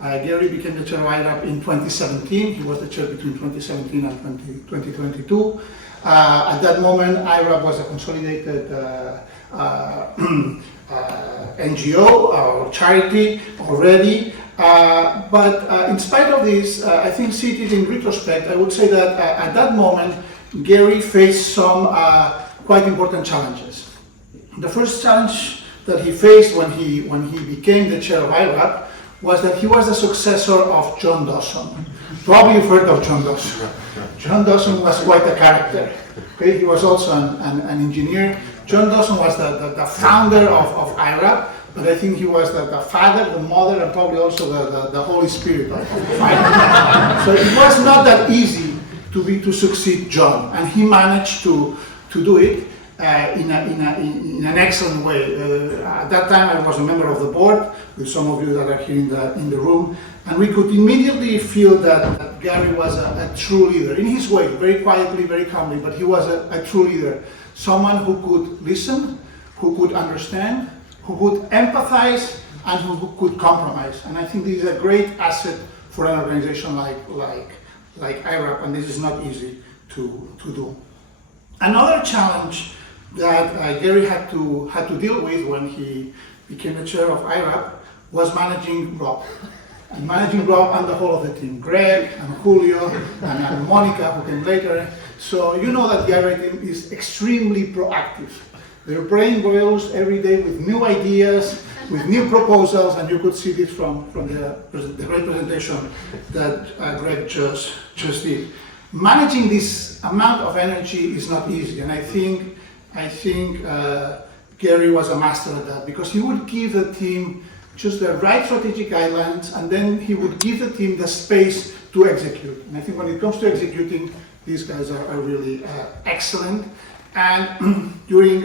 Gary became the chair of iRAP in 2017. He was the chair between 2017 and 2022. At that moment, iRAP was a consolidated NGO or charity already. But in spite of this, I think see it in retrospect, I would say that at that moment, Gary faced some quite important challenges. The first challenge that he faced when he became the chair of iRAP was that he was the successor of John Dawson. Probably you've heard of John Dawson. John Dawson was quite a character. Okay? He was also an engineer. John Dawson was the founder of iRAP, but I think he was the father, the mother, and probably also the Holy Spirit of iRAP. So it was not that easy to succeed John, and he managed to do it in an excellent way. At that time, I was a member of the board, with some of you that are here in the room, and we could immediately feel that Gary was a true leader, in his way, very quietly, very calmly, but he was a true leader. Someone who could listen, who could understand, who could empathize, and who could compromise. And I think this is a great asset for an organization like iRAP, and this is not easy to do. Another challenge that Gary had to deal with when he became the chair of iRAP was managing Rob. And managing Rob and the whole of the team, Greg and Julio and Monica, who came later. So you know that the iRAP team is extremely proactive. Their brain boils every day with new ideas, with new proposals, and you could see this from the great presentation that Greg just did. Managing this amount of energy is not easy, and I think Gary was a master at that, because he would give the team just the right strategic guidelines, and then he would give the team the space to execute. And I think when it comes to executing, these guys are really excellent. And during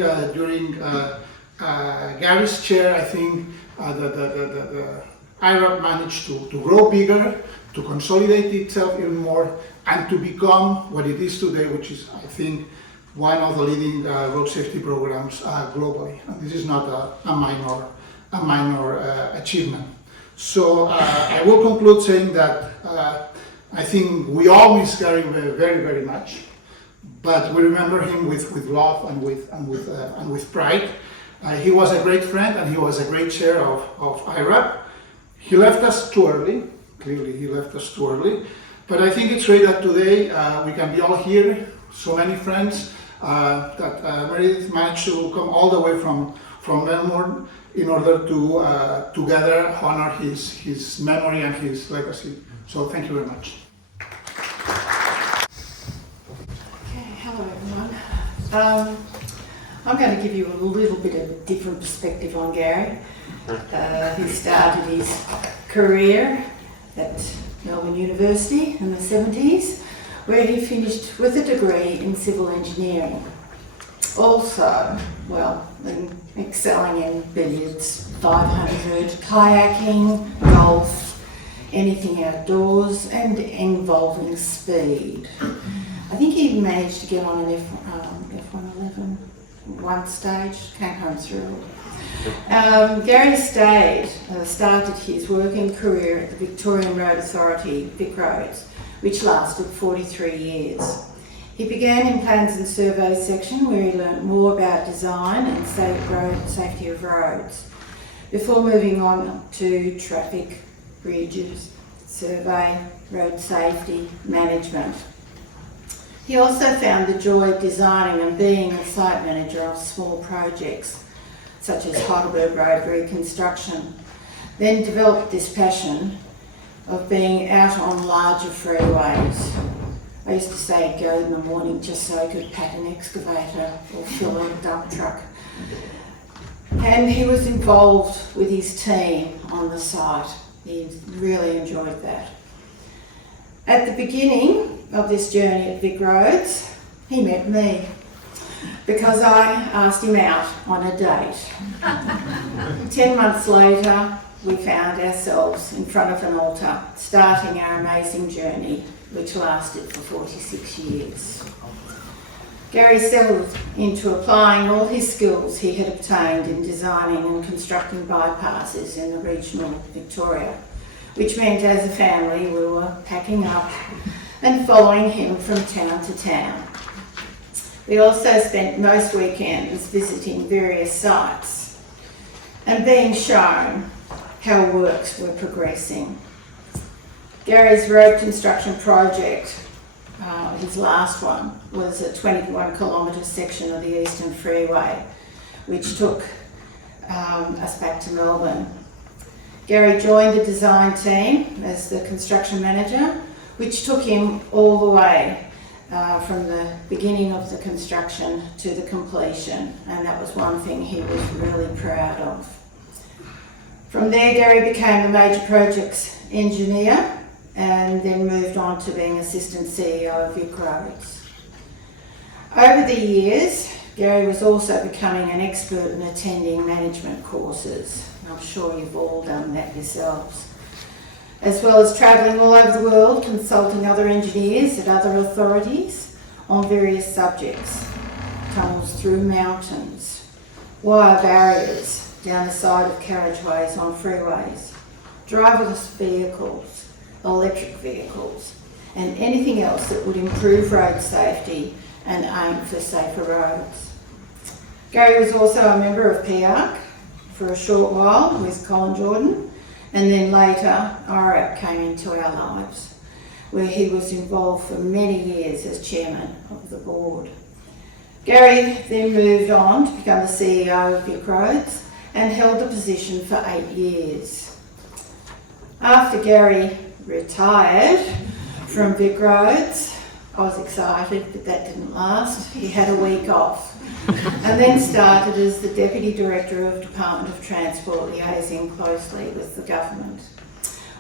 Gary's chair, I think the iRAP managed to grow bigger, to consolidate itself even more, and to become what it is today, which is, I think, one of the leading road safety programs globally. And this is not a minor achievement. So I will conclude saying that I think we all miss Gary very, very much, but we remember him with love and with pride. He was a great friend, and he was a great chair of iRAP. He left us too early. Clearly, he left us too early. But I think it's great that today we can be all here, so many friends, that Meredith managed to come all the way from Melbourne in order to together honor his memory and his legacy. So thank you very much. Okay, hello everyone. I'm going to give you a little bit of a different perspective on Gary. He started his career at Melbourne University in the 70s, where he finished with a degree in civil engineering. Also, excelling in billiards, 500, kayaking, golf, anything outdoors, and involving speed. I think he managed to get on an F111 one stage, came home through it. Gary started his working career at the Victorian Road Authority, Vic Roads, which lasted 43 years. He began in Plans and Surveys section, where he learnt more about design and safety of roads, before moving on to traffic, bridges, survey, road safety, management. He also found the joy of designing and being a site manager of small projects, such as Heidelberg Road reconstruction, then developed this passion of being out on larger freeways. I used to say go in the morning just so I could pat an excavator or fill a dump truck. And he was involved with his team on the site. He really enjoyed that. At the beginning of this journey at Vic Roads, he met me because I asked him out on a date. 10 months later, we found ourselves in front of an altar, starting our amazing journey, which lasted for 46 years. Gary settled into applying all his skills he had obtained in designing and constructing bypasses in the regional Victoria, which meant as a family we were packing up and following him from town to town. We also spent most weekends visiting various sites and being shown how works were progressing. Gary's road construction project, his last one, was a 21 kilometre section of the Eastern Freeway, which took us back to Melbourne. Gary joined the design team as the construction manager, which took him all the way from the beginning of the construction to the completion, and that was one thing he was really proud of. From there, Gary became the major projects engineer and then moved on to being assistant CEO of Vic Roads. Over the years, Gary was also becoming an expert in attending management courses. I'm sure you've all done that yourselves. As well as travelling all over the world, consulting other engineers at other authorities on various subjects. Tunnels through mountains, wire barriers down the side of carriageways on freeways, driverless vehicles, electric vehicles, and anything else that would improve road safety and aim for safer roads. Gary was also a member of PIARC for a short while with Colin Jordan, and then later iRAP came into our lives, where he was involved for many years as chairman of the board. Gary then moved on to become the CEO of Vic Roads and held the position for 8 years. After Gary retired from Vic Roads, I was excited, but that didn't last. He had a week off and then started as the Deputy Director of Department of Transport, liaising closely with the government,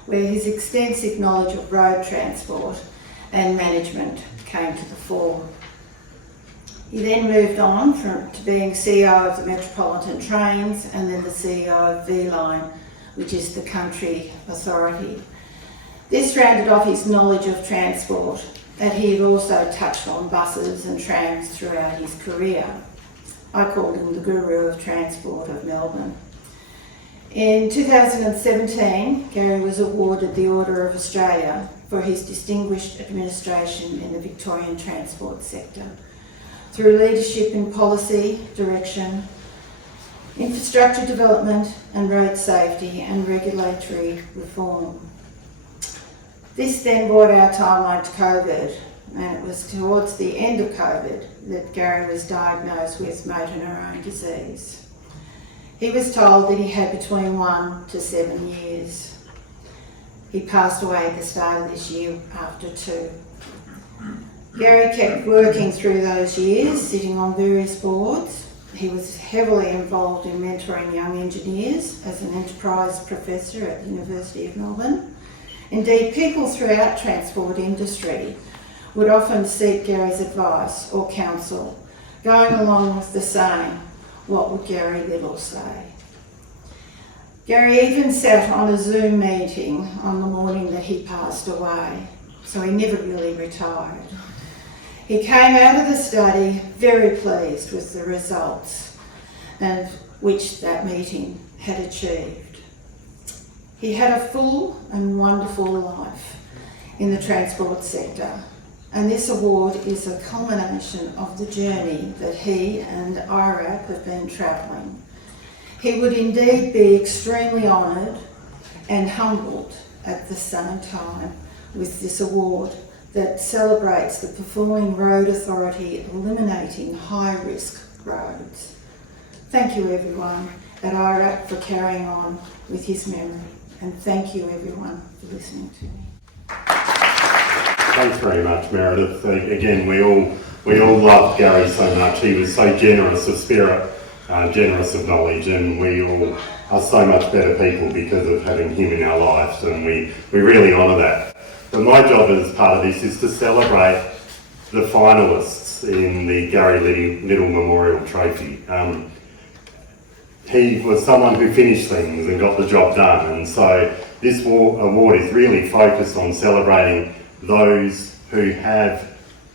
where his extensive knowledge of road transport and management came to the fore. He then moved on to being CEO of the Metropolitan Trains and then the CEO of V-Line, which is the country authority. This rounded off his knowledge of transport, and he had also touched on buses and trams throughout his career. I called him the guru of transport of Melbourne. In 2017, Gary was awarded the Order of Australia for his distinguished administration in the Victorian transport sector, through leadership in policy, direction, infrastructure development and road safety and regulatory reform. This then brought our timeline to COVID, and it was towards the end of COVID that Gary was diagnosed with motor neurone disease. He was told that he had between 1 to 7 years. He passed away at the start of this year after 2. Gary kept working through those years, sitting on various boards. He was heavily involved in mentoring young engineers as an enterprise professor at the University of Melbourne. Indeed, people throughout transport industry would often seek Gary's advice or counsel, going along with the saying, "What would Gary Liddle say?" Gary even sat on a Zoom meeting on the morning that he passed away, so he never really retired. He came out of the study very pleased with the results and which that meeting had achieved. He had a full and wonderful life in the transport sector, and this award is a culmination of the journey that he and iRAP have been travelling. He would indeed be extremely honoured and humbled at the same time with this award that celebrates the performing road authority eliminating high-risk roads. Thank you everyone at iRAP for carrying on with his memory, and thank you everyone for listening to me. Thanks very much, Meredith. Again, we all loved Gary so much. He was so generous of spirit, generous of knowledge, and we all are so much better people because of having him in our lives, and we really honour that. But my job as part of this is to celebrate the finalists in the Gary Liddle Memorial Trophy. He was someone who finished things and got the job done, and so this award is really focused on celebrating those who have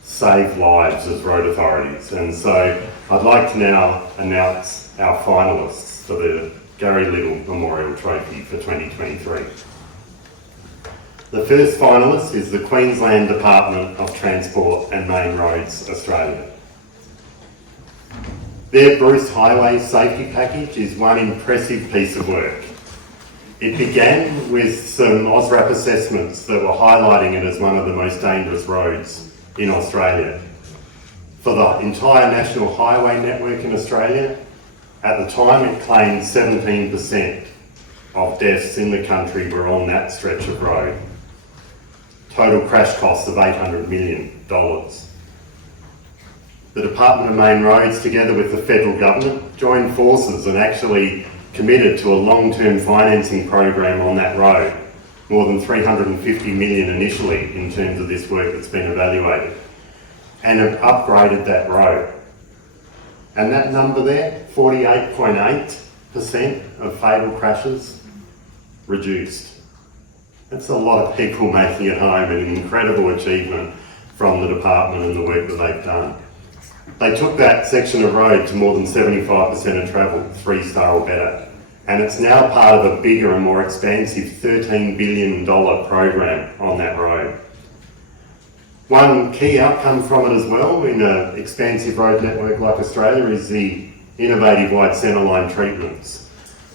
saved lives as road authorities. And so I'd like to now announce our finalists for the Gary Liddle Memorial Trophy for 2023. The first finalist is the Queensland Department of Transport and Main Roads Australia. Their Bruce Highway Safety Package is one impressive piece of work. It began with some iRAP assessments that were highlighting it as one of the most dangerous roads in Australia. For the entire national highway network in Australia, at the time it claimed 17% of deaths in the country were on that stretch of road. Total crash costs of $800 million. The Department of Main Roads, together with the federal government, joined forces and actually committed to a long-term financing program on that road, more than $350 million initially in terms of this work that's been evaluated, and have upgraded that road. And that number there, 48.8% of fatal crashes reduced. That's a lot of people making it home, and an incredible achievement from the department and the work that they've done. They took that section of road to more than 75% of travel, 3-star or better. And it's now part of a bigger and more expansive $13 billion program on that road. One key outcome from it as well in an expansive road network like Australia is the innovative wide centreline treatments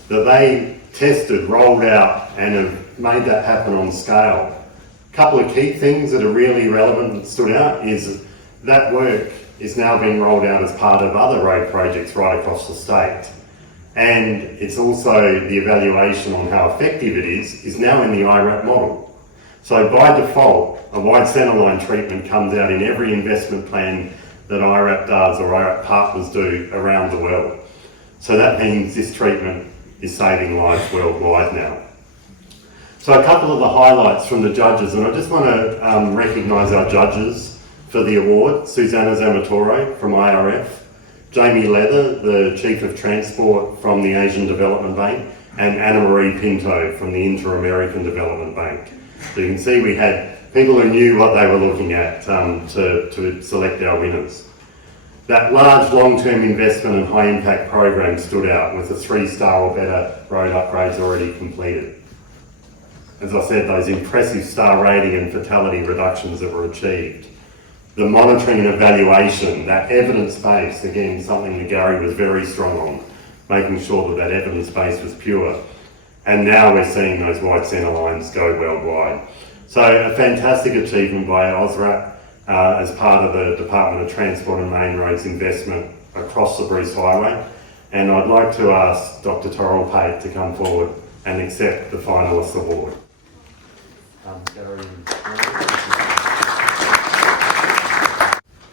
that they tested, rolled out and have made that happen on scale. A couple of key things that are really relevant that stood out is that work is now being rolled out as part of other road projects right across the state. And it's also the evaluation on how effective it is now in the iRAP model. So by default, a wide centreline treatment comes out in every investment plan that iRAP does or iRAP partners do around the world. So that means this treatment is saving lives worldwide now. So a couple of the highlights from the judges, and I just want to recognise our judges for the award: Susanna Zamatoro from iRAP, Jamie Leather, the Chief of Transport from the Asian Development Bank, and Anna Marie Pinto from the Inter-American Development Bank. So you can see we had people who knew what they were looking at to select our winners. That large long-term investment and high-impact program stood out with the 3-star or better road upgrades already completed. As I said, those impressive star rating and fatality reductions that were achieved. The monitoring and evaluation, that evidence base, again, something that Gary was very strong on, making sure that that evidence base was pure. And now we're seeing those wide centre lines go worldwide. So a fantastic achievement by iRAP as part of the Department of Transport and Main Roads investment across the Bruce Highway. And I'd like to ask Dr. Torrell Pate to come forward and accept the finalist award.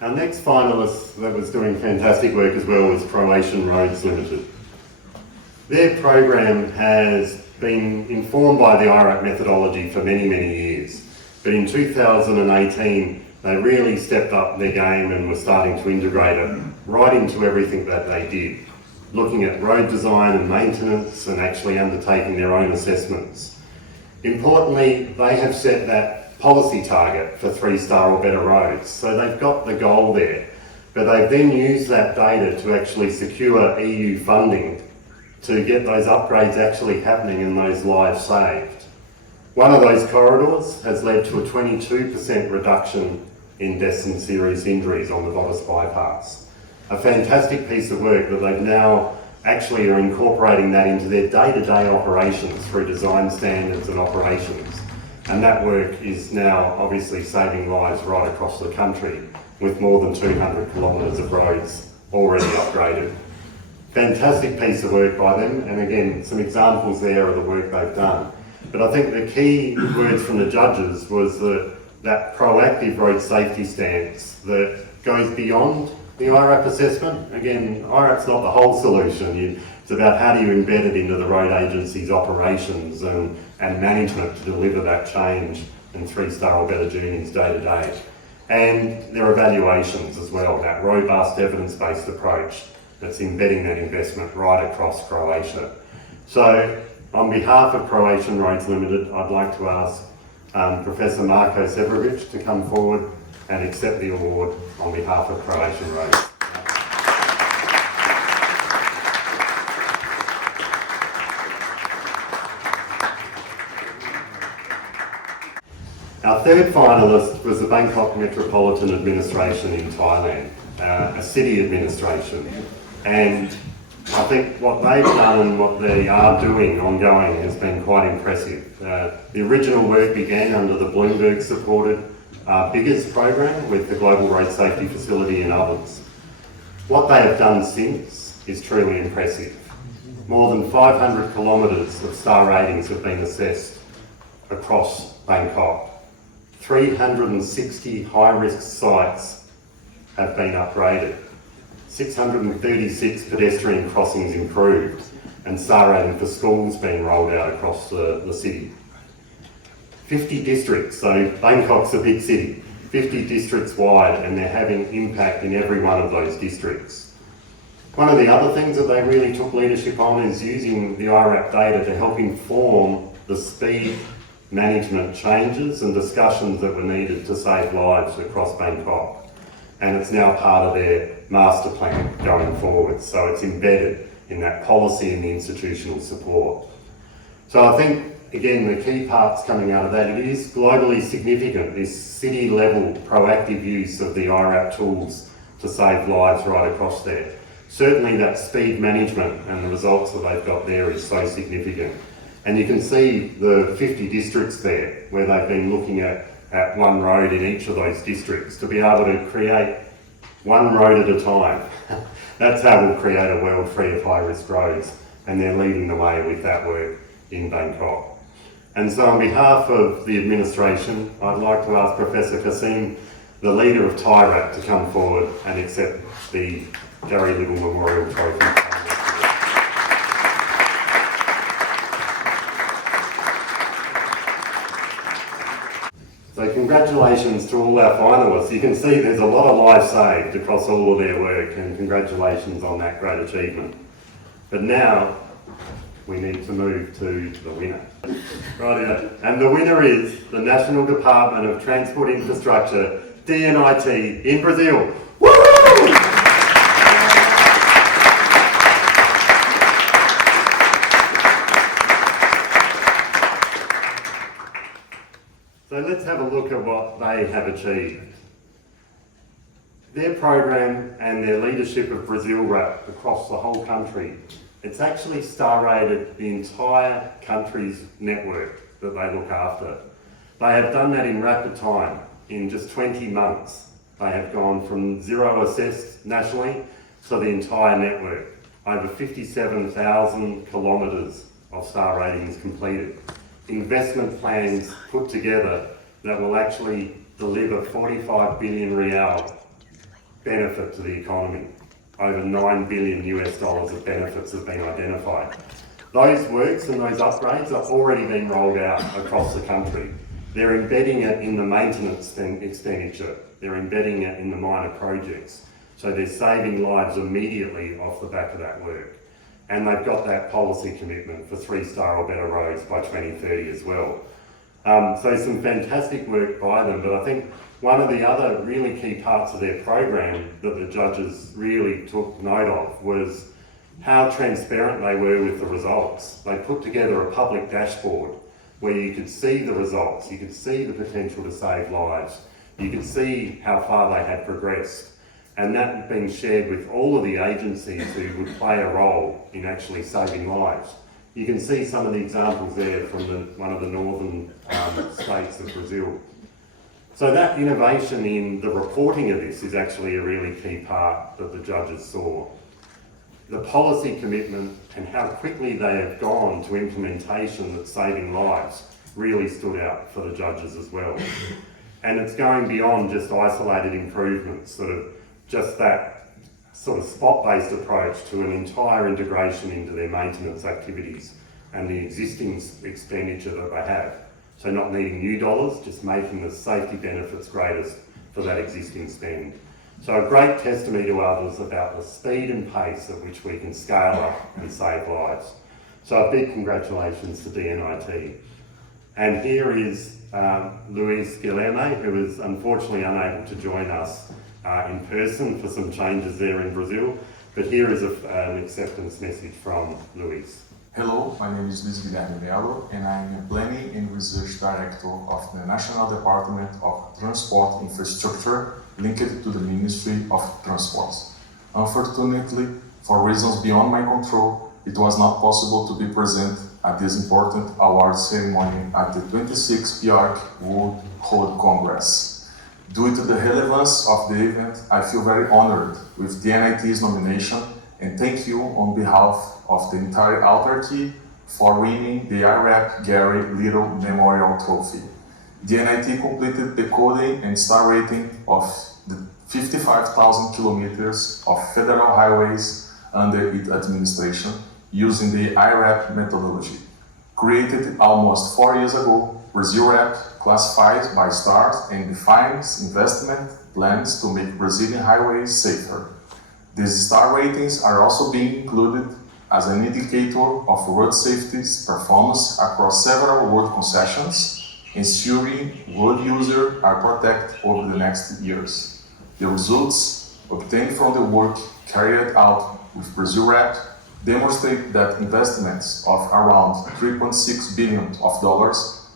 Our next finalist that was doing fantastic work as well was Croatian Roads Limited. Their program has been informed by the iRAP methodology for many, many years. But in 2018, they really stepped up their game and were starting to integrate it right into everything that they did, looking at road design and maintenance and actually undertaking their own assessments. Importantly, they have set that policy target for 3-star or better roads. So they've got the goal there, but they've then used that data to actually secure EU funding to get those upgrades actually happening and those lives saved. One of those corridors has led to a 22% reduction in deaths and serious injuries on the Bottas bypass. A fantastic piece of work that they've now actually are incorporating that into their day-to-day operations through design standards and operations. And that work is now obviously saving lives right across the country with more than 200 kilometres of roads already upgraded. Fantastic piece of work by them, and again, some examples there of the work they've done. But I think the key words from the judges was that proactive road safety stance that goes beyond the iRAP assessment. Again, iRAP's not the whole solution. It's about how do you embed it into the road agency's operations and management to deliver that change and 3-star or better journeys day to day. And their evaluations as well, that robust evidence-based approach that's embedding that investment right across Croatia. So on behalf of Croatian Roads Limited, I'd like to ask Professor Marko Sebrovic to come forward and accept the award on behalf of Croatian Roads. Our third finalist was the Bangkok Metropolitan Administration in Thailand, a city administration. And I think what they've done and what they are doing ongoing has been quite impressive. The original work began under the Bloomberg supported BIGGERS program with the Global Road Safety Facility and others. What they have done since is truly impressive. More than 500 kilometres of star ratings have been assessed across Bangkok. 360 high-risk sites have been upgraded. 636 pedestrian crossings improved, and star rating for schools being rolled out across the city. 50 districts, so Bangkok's a big city, 50 districts wide, and they're having impact in every one of those districts. One of the other things that they really took leadership on is using the iRAP data to help inform the speed management changes and discussions that were needed to save lives across Bangkok. And it's now part of their master plan going forward. So it's embedded in that policy and the institutional support. So I think, again, the key parts coming out of that, it is globally significant, this city level proactive use of the iRAP tools to save lives right across there. Certainly that speed management and the results that they've got there is so significant. And you can see the 50 districts there where they've been looking at one road in each of those districts to be able to create one road at a time. That's how we'll create a world free of high-risk roads, and they're leading the way with that work in Bangkok. And so on behalf of the administration, I'd like to ask Professor Kasim, the leader of iRAP, to come forward and accept the Gary Liddle Memorial Trophy. So congratulations to all our finalists. You can see there's a lot of lives saved across all of their work, and congratulations on that great achievement. But now we need to move to the winner. Right, and the winner is the National Department of Transport Infrastructure, DNIT, in Brazil. Woo! So let's have a look at what they have achieved. Their program and their leadership of Brazil RAP across the whole country, it's actually star rated the entire country's network that they look after. They have done that in rapid time. In just 20 months, they have gone from 0 assessed nationally to the entire network. Over 57,000 kilometres of star ratings completed. Investment plans put together that will actually deliver 45 billion real benefit to the economy. Over $9 billion US of benefits have been identified. Those works and those upgrades are already being rolled out across the country. They're embedding it in the maintenance expenditure. They're embedding it in the minor projects. So they're saving lives immediately off the back of that work. And they've got that policy commitment for 3-star or better roads by 2030 as well. So some fantastic work by them, but I think one of the other really key parts of their program that the judges really took note of was how transparent they were with the results. They put together a public dashboard where you could see the results, you could see the potential to save lives, you could see how far they had progressed. And that had been shared with all of the agencies who would play a role in actually saving lives. You can see some of the examples there from one of the northern states of Brazil. So that innovation in the reporting of this is actually a really key part that the judges saw. The policy commitment and how quickly they have gone to implementation that's saving lives really stood out for the judges as well. And it's going beyond just isolated improvements, just that sort of spot-based approach to an entire integration into their maintenance activities and the existing expenditure that they have. So not needing new dollars, just making the safety benefits greatest for that existing spend. So a great testimony to others about the speed and pace at which we can scale up and save lives. So a big congratulations to DNIT. And here is Luis Guilherme, who is unfortunately unable to join us in person for some changes there in Brazil, but here is an acceptance message from Luis. Hello, my name is Gary Liddle and I am a Planning and Research Director of the National Department of Transport Infrastructure linked to the Ministry of Transport. Unfortunately, for reasons beyond my control, it was not possible to be present at this important award ceremony at the 26th PIARC World Road Congress. Due to the relevance of the event, I feel very honored with the NIT's nomination and thank you on behalf of the entire authority for winning the iRAP Gary Liddle Memorial Trophy. The NIT completed the coding and star rating of the 55,000 kilometers of federal highways under its administration using the iRAP methodology. Created almost 4 years ago, BrazilRAP classifies by stars and defines investment plans to make Brazilian highways safer. These star ratings are also being included as an indicator of road safety performance across several road concessions, ensuring road users are protected over the next years. The results obtained from the work carried out with BrazilRAP demonstrate that investments of around $3.6 billion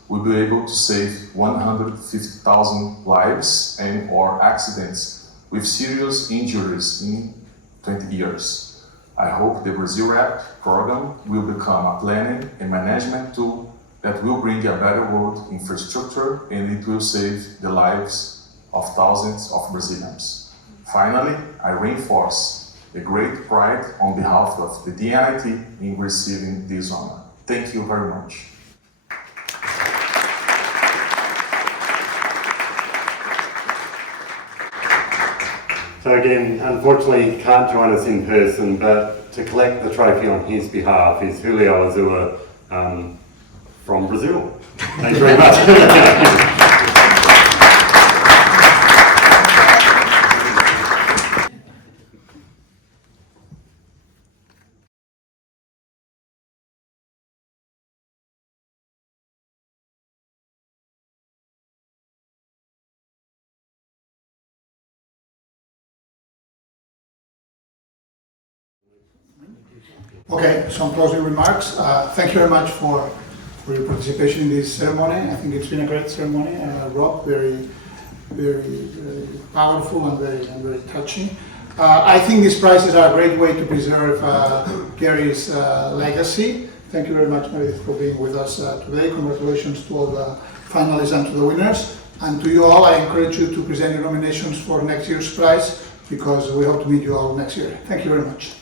will be able to save 150,000 lives and/or accidents with serious injuries in 20 years. I hope the BrazilRAP program will become a planning and management tool that will bring a better road infrastructure and it will save the lives of thousands of Brazilians. Finally, I reinforce the great pride on behalf of the DNIT in receiving this honor. Thank you very much. So again, unfortunately, he can't join us in person, but to collect the trophy on his behalf is Julio Azua from Brazil. Thank you very much. Okay, some closing remarks. Thank you very much for your participation in this ceremony. I think it's been a great ceremony. Rob, very powerful and very touching. I think these prizes are a great way to preserve Gary's legacy. Thank you very much, Meredith, for being with us today. Congratulations to all the finalists and to the winners. And to you all, I encourage you to present your nominations for next year's prize because we hope to meet you all next year. Thank you very much.